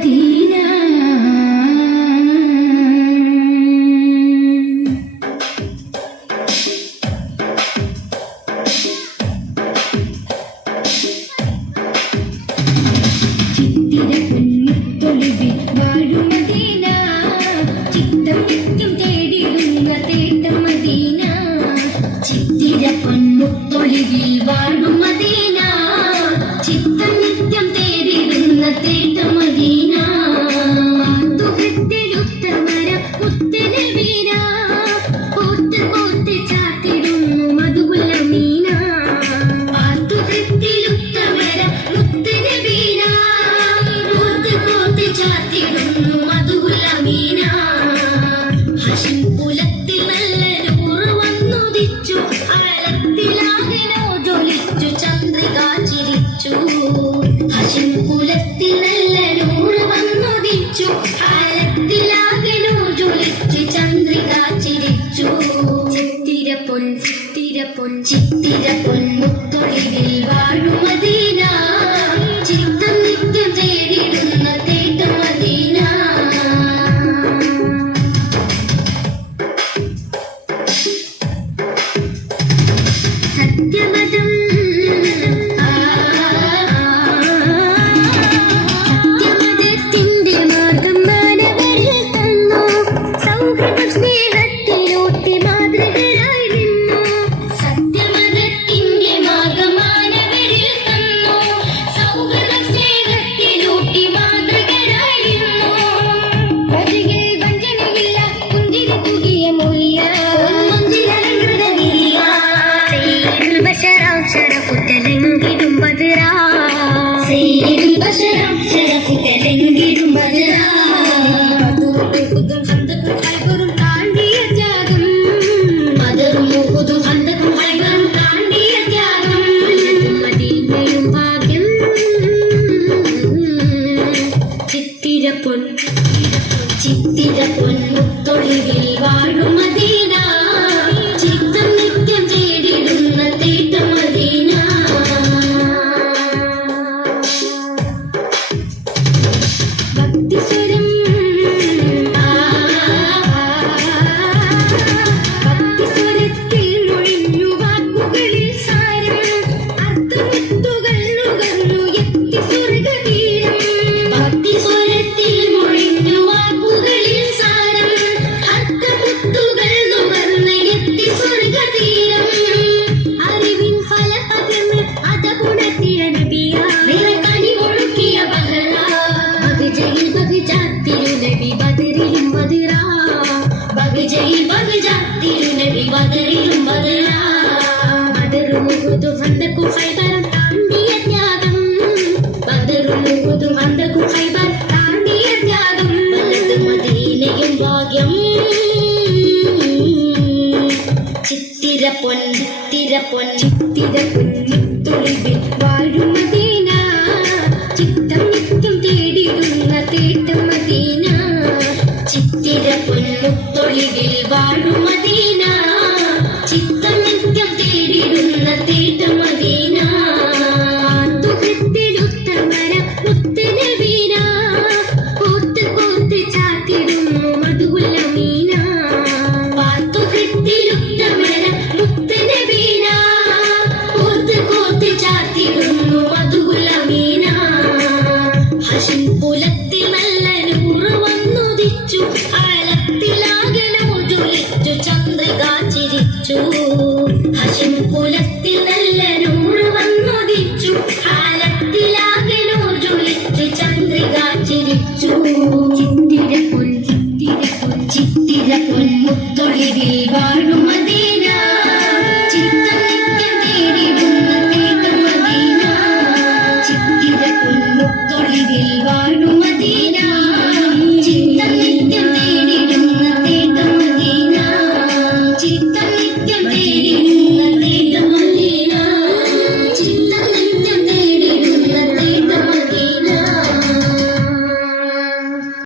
Medina ചിത്തിര പൊൻമുത്തൊളിവിൽ വാഴും Medina ചിത്തം നിത്യം തേടിടുന്ന തേട്ടം മദീന ചിത്തിര പൊൻമുത്തൊളിവിൽ വാഴും മദീന ചിത്തം നിത്യം തേടിടുന്ന തേട്ടം മദീന തുകത്തിലുത്തമര മുത്തനബീന കോത്ത് കോത്ത് ചാത്തിടുന്നു മധുകുല മീന തുകത്തിലുത്തമര മുത്തനബീന കോത്ത് കോത്ത് ചാത്തിടുന്നു മധുകുല മീന ഹശിം കുലത്തിൽ നല്ല നൂറ് വന്നുദിച്ചു അലത്തിലാകനോ ജ്വലിച്ചു ചന്ദ്രിക ചിരിച്ചു ഹശിം കുലത്തിൽ നല്ല നൂറ് വന്നുദിച്ചു അലത്തിലാകനോ ജ്വലിച്ചു ചന്ദ്രിക ചിരിച്ചു ചിത്തിര പൊൻ മുത്തൊളിവിൽ വാഴും മദീന ചിത്തം നിത്യം തേടിടുന്ന തേട്ടം മദീന സത്യമതം സത്യമതത്തിന്റെ മാർഗം മാനവരിൽ തന്നു സൗഹൃദം സ്നേഹത്തിലൂട്ടി മാതൃകയായി നിന്നു സത്യമതത്തിന്റെ മാർഗം മാനവരിൽ തന്നു സൗഹൃദം സ്നേഹത്തിലൂട്ടി മാതൃകയായി നിന്നു വഴികൾ വഞ്ചനയില്ല പുഞ്ചിരി തൂകിയ മൊഴിയ ശരഫുറ്റലെങ്കിലും ബദറാ സയ്യിദുൽ ബശറാം ശരഫുറ്റലെങ്കിലും ബദറാ ഹന്തകും ഹൈബറും താണ്ടിയ ത്യാഗം ബദറും ഉഹുദും ഹന്തകും ഹൈബറും താണ്ടിയ ത്യാഗം മദീനയും ഭാഗ്യം ചിത്തിര പൊൻ മുത്തൊളിവിൽ വാഴും മദീന ചിത്തം നിത്യം തേടിടുന്ന തേട്ടം മദീന ഭക്തിസ്വരം ഭക്തിസ്വരത്തിൽ മൊഴിഞ്ഞു വാക്കുകളിൽ സാരം അർത്ഥമുത്തുകൾ നുകർന്നു എത്തി സ്വർഗതീരം ഭക്തിസ്വരത്തിൽ മൊഴിഞ്ഞു വാക്കുകളിൽ സാരം അർത്ഥമുത്തുകൾ നുകർന്നു എത്തി സ്വർഗതീരം അറിവിൻ ഫല പകർന്ന് അതകുണത്തിയ നബിയ നിറകനി ഒഴുക്കിയ ബഹറ ബഗജയിൽ ബഗജാത്തിരു നബി ബദറിലും ബദറാ ബഗജയിൽ ബഗജാത്തിരു നബി ബദറിലും ബദറാ ബദറും ഉഹുദും ഹന്തകും ഹൈബറും താണ്ടിയ ത്യാഗം ബദറും ഉഹുദും ഹന്തകും ഹൈബർ താണ്ടിയ ത്യാഗം വലത് മദീനയും ഭാഗ്യം ചിത്തിര പൊൻ മുത്തൊളിവിൽ വാഴും മദീന ചിത്തം നിത്യം തേടിടുന്ന തേട്ടം മദീന ചിത്തിര പൊൻ മുത്തൊളിവിൽ വാഴും മദീന ചിത്തം നിത്യം തേടിടുന്ന തേട്ടം മദീന തുകത്തിലുത്തമര മുത്തനബീന കോത്ത് കോത്ത് ചാത്തിടുന്നു മധുകുല മീന തുകത്തിലുത്തമര മുത്തനബീന കോത്ത് കോത്ത് ചാത്തിടുന്നു മധുകുല മീന ഹശിം കുലത്തിൽ നല്ല നൂറ് വന്നുദിച്ചു അലത്തിലാകനോ ജ്വലിച്ചു ചന്ദ്രിക ചിരിച്ചു ഹശിം കുലത്തിൽ നല്ല നൂറ് വന്നുദിച്ചു അലത്തിലാകനോ ജ്വലിച്ചു ചന്ദ്രിക ചിരിച്ചു ചിത്തിര പൊൻ മുത്തൊളിവിൽ